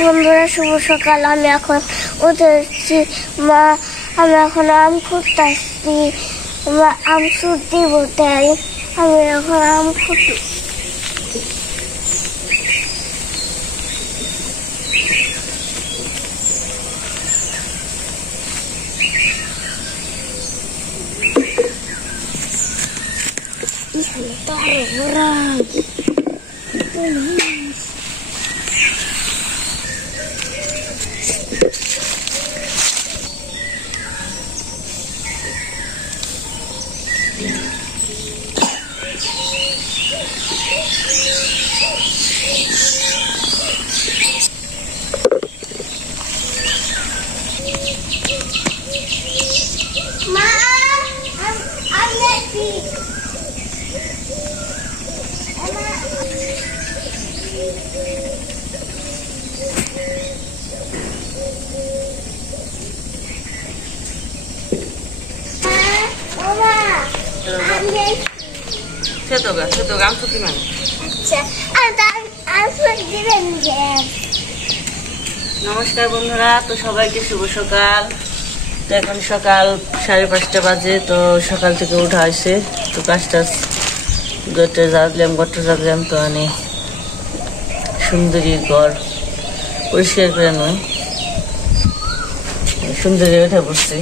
বন্ধুরা শুভ সকাল। আমি এখন উঠেছি মা, আমি এখন আম খুঁজতেছি, আম সুটি বলতে আমি এখন আম খুঁটি। নমস্কার বন্ধুরা, তো সবাইকে শুভ সকাল। তো এখন সকাল 5:30 বাজে। তো সকাল থেকে উঠা হয়েছে, তো কাজটা ঘরটা ঝাড়লাম। তো আমি সুন্দরীর ঘর পরিষ্কার করে নয়, সুন্দরী উঠে বসছে।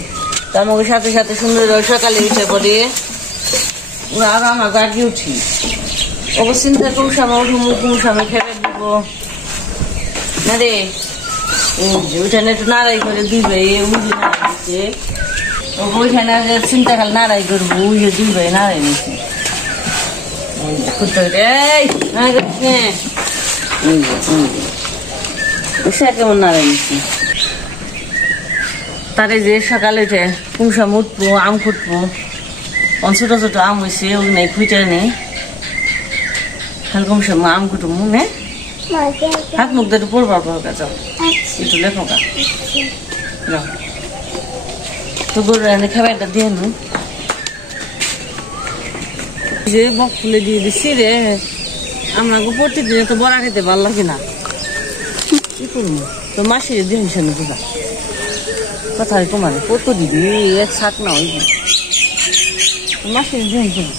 তো আমাকে সাথে সাথে সুন্দরী সকালে উঠে পড়ে ওরা আর আমার গাড়ি উঠি অবশ্য চিন্তা কৌশামা উঠুমুকুমসামে ফেলে দিব না রে। ওইখানে একটু নাড়াই করে দিবে, উঠে নাড়াইছে ওইখানে চিন্তা খালি নাড়াই করবো, উইয়ে দিবে নাড়াই নিচ্ছে কেমন নাড়াই নিচ্ছে। তারে যে সকালে উঠে কুমসাম উঠবো, আম ফুটবো, ছোট ছোট আম হয়েছে ওই নাই খুঁজে নেই, খালি কুমসাম আম কুটবো নে হাত মুখ দিয়ে পড়বার পড়া যাও একটু লেখো গা তো গরু এনে খাবারটা দিয়ে নু যে বক ফুলে দিয়ে দিচ্ছি রে। আমরা প্রত্যেকদিনে তো বড়া খেতে ভালো লাগে না, কি করবো? তো মাসিরে দিয়ে হিসেবে না বুঝা কথা তোমার কত দিবি, এক শাক না হইব মাসিরে দিয়ে হিসেবে।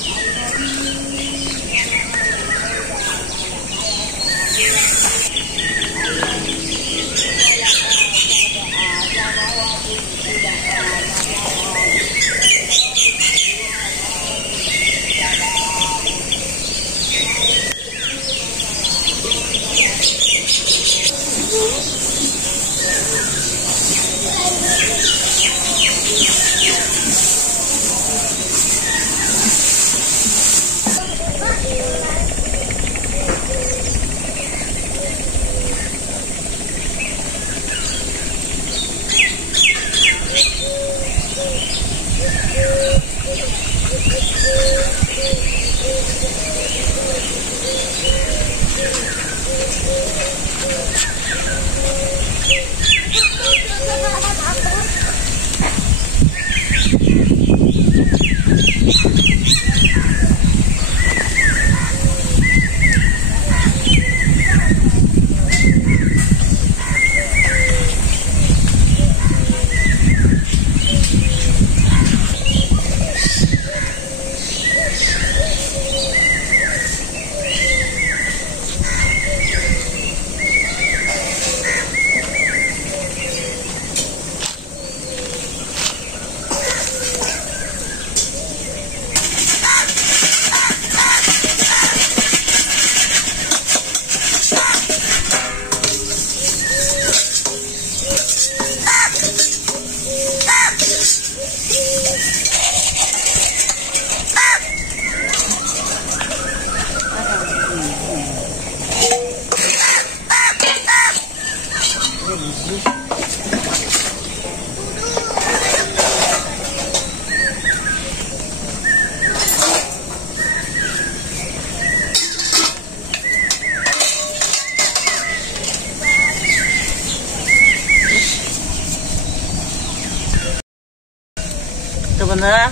বন্ধুরা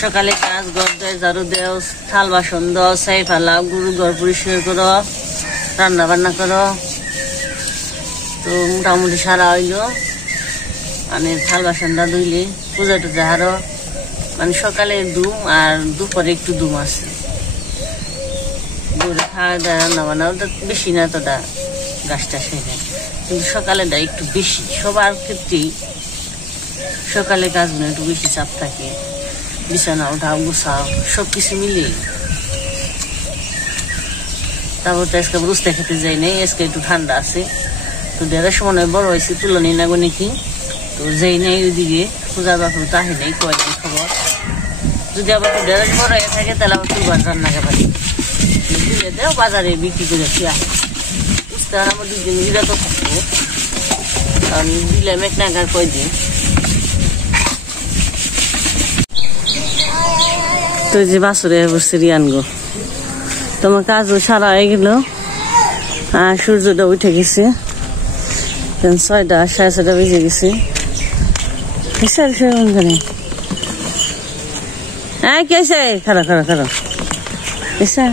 সকালে কাজ ঘর দেয়, ঝাড়ু দেও, থাল বাসন দাও, ছাই ফালাও, গরু ঘর পরিষ্কার করো, রান্না বান্না করো। তো মোটামুটি সারা হইল, মানে থাল বাসনটা ধুইলে পূজা টুজা হারো, মানে সকালে দুম আর দুপুরে একটু দুম আছে। দুপুরে খাওয়া দাওয়া রান্না বান্না ওটা বেশি না, তোটা গাছটা সেরে, কিন্তু সকালেটা একটু বেশি। সবার ক্ষেত্রেই সকালে কাজগুলো একটু বেশি চাপ থাকে, বিছানা ওঠাও, গুছাও, সবকিছু মিলে। তারপর তো আজকে বুঝতে খেতে যাই নাই, আজকে একটু ঠান্ডা আছে। তো দেড়ের সময় বড় হয়েছে, তুলনি না গো নাকি, তো যেই নেই ওইদিকে পূজা বাপু তাহে নেই, কয়দিন খবর। যদি আবার তো দেড়ের বড় হয়ে থাকে তাহলে আবার তুই বাজার নাগে পারি দিলে দেও, বাজারে বিক্রি করে খেয়ে আসে। বুঝতে আর আমার 2 দিন বিরাট থাকবো, কারণ দিলে মেঘ নাগার কয়দিন। তো যে বাসরে বসে রিয়ান গো, তোমার কাজও সারা হয়ে গেল, আর সূর্যটা উঠে গেছে, 6টা 6:30 বেজে গেছে। খারাপ খারাপ খারাপ এসা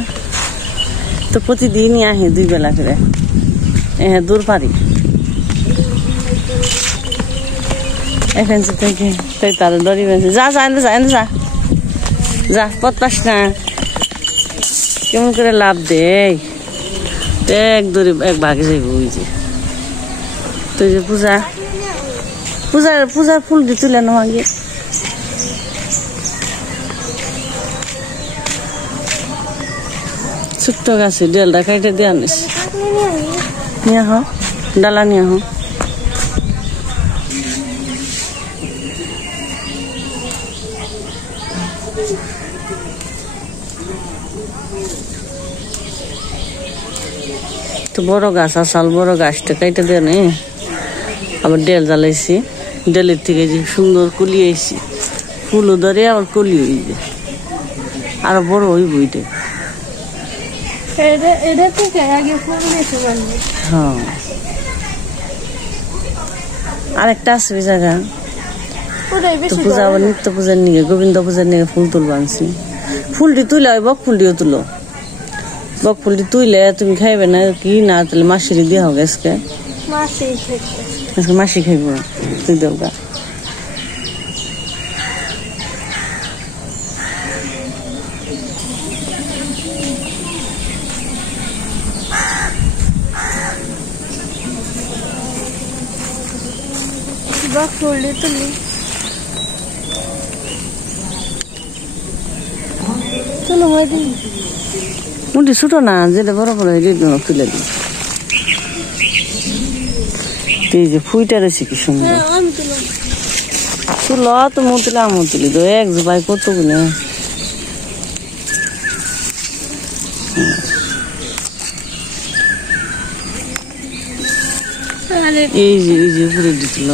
তো প্রতিদিনই আহে 2 বেলা করে, দূর পারি এখান থেকে, তাই তার দড়ি বেঁধে যা যা যা যা যা, পথ পাস না, কেমন করে লাভ দেয়, এক দড়ি এক ভাগে যাইব। ওই যে তো যে পূজার ফুল দিয়ে তুলে নেওয়া আগে, ছোট্ট গাছে ডেলটা খাইতে দিয়ে আনিস, নিয়ে আহ, ডালা নিয়ে আহ। তো বড় গাছ আসাল, বড় গাছটা কাইটা দিয়ে নেই, আবার ডেল জ্বালাইছি, ডেলের থেকে যে সুন্দর কলি আইছি, ফুলও ধরে আবার কলি হইবে, আরো বড় হইব এটা। হ্যাঁ, আরেকটা আসবে জায়গা, তো পূজা আবার নিত্য পূজার নিয়ে, গোবিন্দ পূজার নিয়ে ফুল তুলব আনছি। ফুলটি তুলে হয়, বক ফুলটিও তুলো, বক ফুলটি তুইলে তুমি খাইবে না কি না, তাহলে মাসিরি দিয়ে হোক, আজকে মাসি খাইব, তুই দেও গা। মুটি ছোট না, যেটা বড় বড় তুলে দিই। এই যে ফুইটা রয়েছে কি সুন্দর, তুলো তো মু তুলে আমু তুলি তো, এক ভাই কতগুলো। এই যে উপরে দিছিল,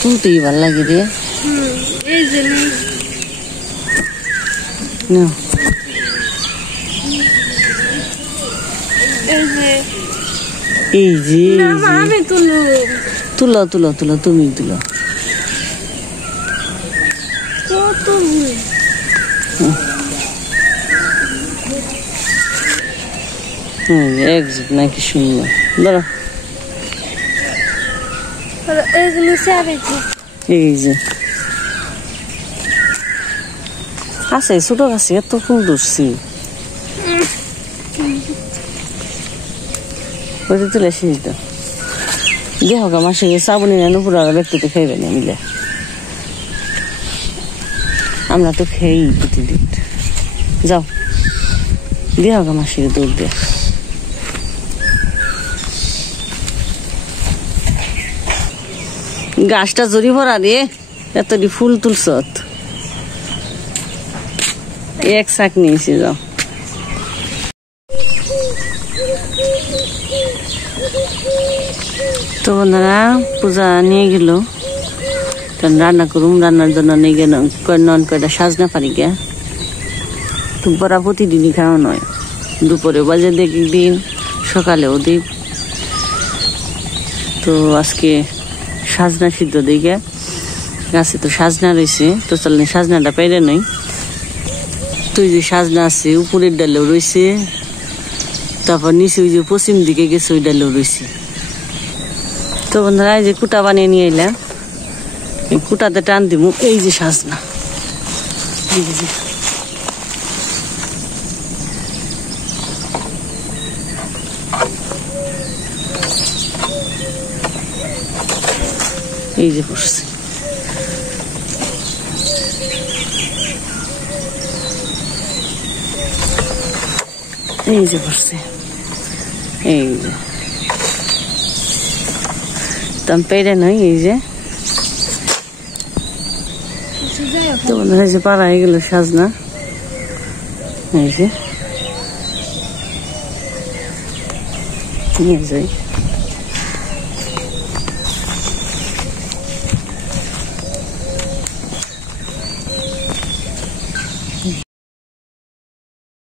তুলতেই ভাল লাগে রে। এই যে আমি তুলো তুলো তুলো, তুমি তুলো। একজুট নাকি সুন্দর, ধরো এই যে আছে ছোট গাছে এত ফুল ধরছি, ওইটা তুলে শেষ দাও। দেহ গা মাসে শ্রাবণী না নুপুরা ব্যক্তিতে খাইবে না মিলে, আমরা তো খেয়েই প্রতিদিন। যাও দেহ গা মাসে দৌড় দে। গাছটা জড়ি ভরা রে, এতটি ফুল তুলছ, এক শাক নিয়েছি। যাও তো বন্ধুরা, পূজা নিয়ে গেল, রান্না করুম, রান্নার জন্য নিয়ে গেল নন কয়টা সাজনা পারি গে। তো বড়া প্রতিদিনই খাওয়া নয়, দুপুরে বাজে দিন, সকালেও দিই। তো আজকে সাজনা সিদ্ধ দিকে গাছে তো সাজনা রয়েছে, তো চলেন সাজনাটা পেরে নই। তো ওই যে সাজনা আছে উপরের ডালেও রয়েছে, তারপর নিচে ওই যে পশ্চিম দিকে গেছে ওই ডালেও রয়েছে। তো বন্ধুরা এই যে কুটা বানিয়ে নিয়ে এলাম, এই কুটাতে টান দিব। এই যে সাজনা, এই যে এই যে পড়ছে। এই যে পড়ছে, এই যে তাম পেরে নয়। এই যে তো বন্ধুরা যে পাড়া হয়ে গেল সাজনা। এই যে নিয়ে যাই।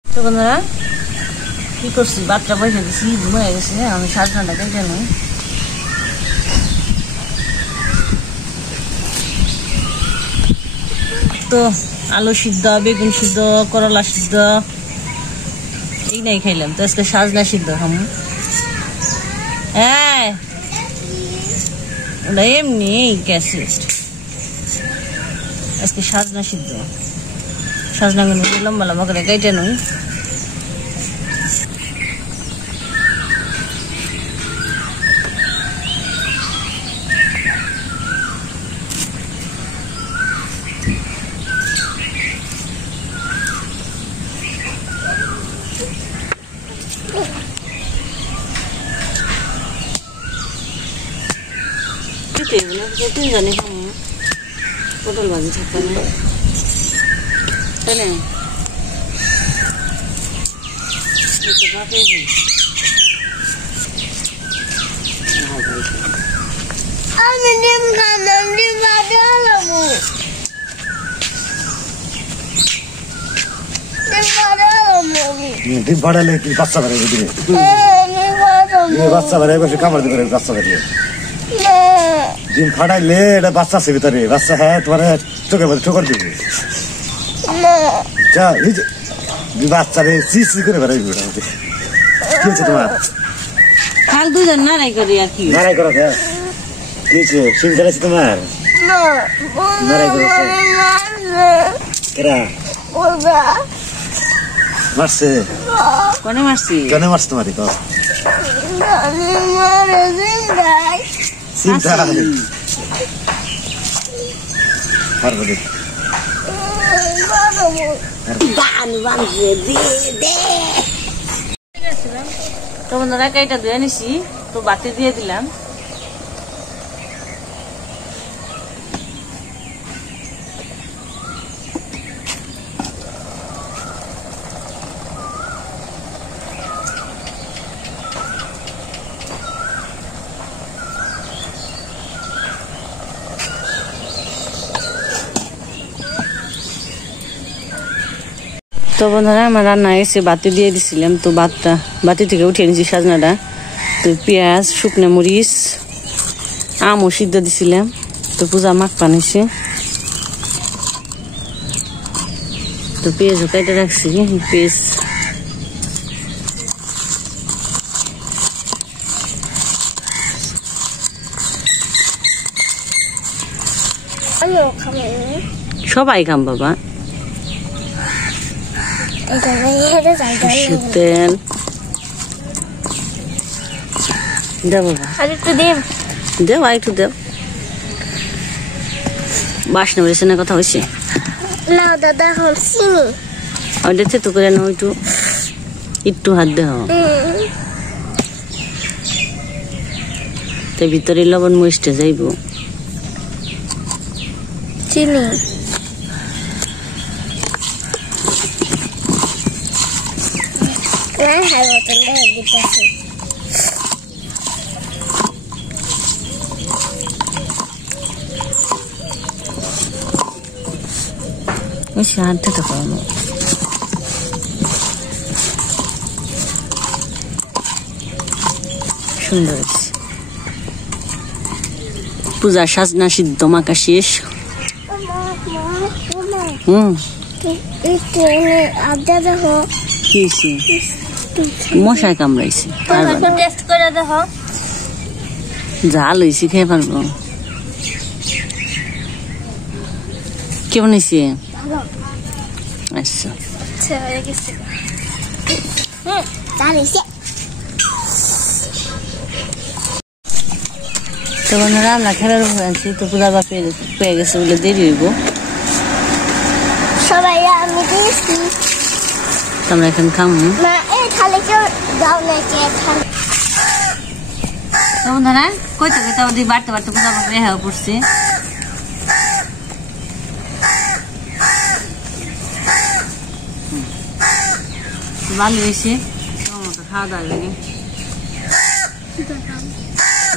তো বন্ধুরা কি করছি, বাচ্চা বসে দিচ্ছি, ঘুমিয়ে গেছে। আমি সাজনাটা কেটে নই। তো আলু সিদ্ধ, বেগুন সিদ্ধ, করলা সিদ্ধ এই নাই খাইলাম। তো আজকে সাজনা সিদ্ধ খাম। হ্যাঁ ওটা এমনি গেছে। আজকে সাজনা সিদ্ধ, সাজনা গুলো লম্বা লম্বা করে কেটে নই। জানি পটল ভাজি থাকবে না, তাই না? আমি ডিম খালাম, ডিম ভাজা খাবো, ডিম ফাটালে কি বাচ্চা বেড়ে দিবে? বাচ্চা বেড়ে বসে কামড় দিবে বাচ্চা বেরিয়ে। ডিম ফাটাইলে এটা বাচ্চা আছে ভিতরে, বাচ্চা হ্যাঁ তোমার চোখের মধ্যে ঠোকর দিবে। বাচ্চারে চি করে বেড়াইবে। কি হচ্ছে তোমার? খাল দুজন নারাই করি আর কি নারাই করো। কি হচ্ছে? সিম চালাইছে তোমার? নারাই করেছে কেরা মারছে? কোনে মারছি? কেন মারছে তোমার? তো বন্ধুরা কাইটা ধুয়ে নিছি, তো বাতি দিয়ে দিলাম। তো বন্ধুরা আমার রান্না এসে বাতি দিয়ে দিছিলাম, তো বাতি থেকে উঠিয়ে নিয়েছি সাজনাটা। তো পেঁয়াজ, শুকনো মরিচ, আমও সিদ্ধ দিছিলাম। তো পূজা মাখ পানিছে, তো পেঁয়াজও কেটে রাখছি। পেঁয়াজ সবাই খাম বাবা। তেল দেব, আরেকটু দিন দেও, আর একটু দেও। বাসনা বেড়েছে না, কথা হয়েছে না দাদা। এখন চিনি ওইটা থেতো করে না, একটু একটু হাত দেও। তাই ভিতরে লবণ মরিচটা যাইব। চিনি হাই বোতলটা দিতেছি। বেশি হাত দিতে পারো না। সুন্দর পূজার সাজনা সিদ্ধ মাখা শেষ। মশায় কামড়াইছে, ঝাল হয়েছে, খেয়ে পারবো। কেমন হয়েছে? আচ্ছা তো বন্ধুরা আমরা খেলার উপরে আছি, তো পূজা বা পেয়ে গেছে বলে দেরি হইব। সবাই আমি দিয়েছি, আমরা এখন খামু। তো বন্ধুরা কইতে কইতে আমাদের বাড়তে বাড়তে পূজা বা পেয়ে পড়ছে। ভালো হয়েছে, মতো খাওয়া দাওয়া লাগে,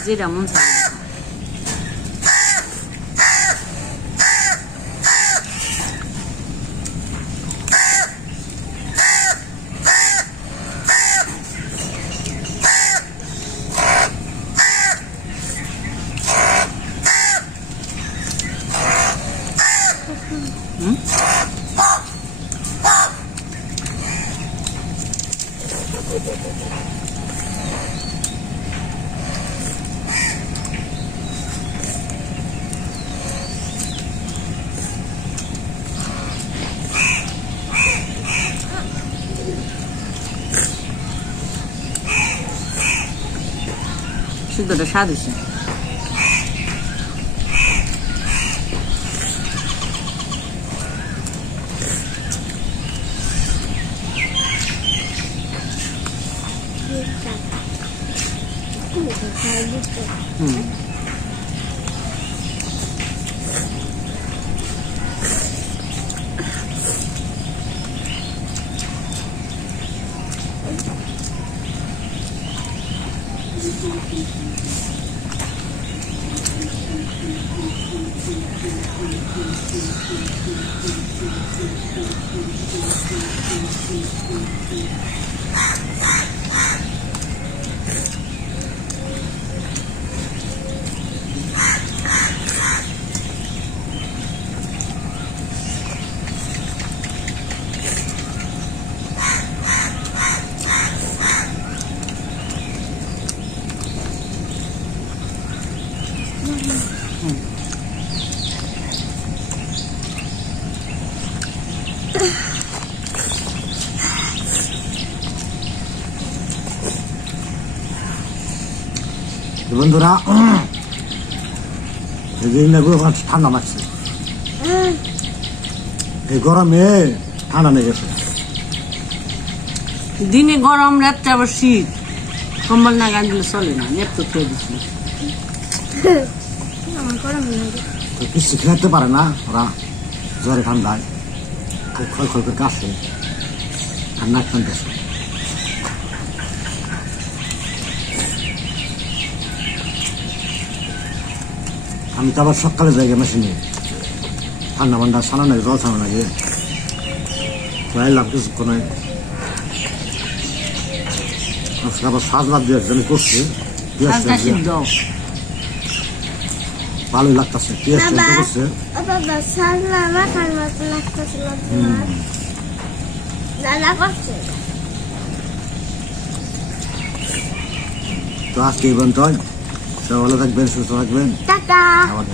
যেটা মন চায়। সিদ্ধটা স্বাদ হয়েছে। বন্ধুরা ঠান্ডা মারছে, এই গরমে ঠান্ডা লেগে গেছে। দিনে গরম, রাত্রে আবার শীত, কম্বল না গান দিলে চলে না, নেপ তো খেয়ে দিচ্ছি। কিছু খেতে পারে না ওরা, জ্বরে ঠান্ডায় খুব খল খল করে কাশে আর নাক টানতেছে। আমি তো আবার সকালে যাই মেশিনে, ঠান্ডা মান্ডা ছানা লাগে, জল ছানা লাগে, এলাম কিছুক্ষণ আবার সাজ বাদ দিয়ে একজনে করছে, ভালোই লাগতেছে, পেঁয়াজ করছে। তো আজকে এই পর্যন্ত, সবাই ভালো থাকবেন, সুস্থ থাকবেন, টাটা। আবার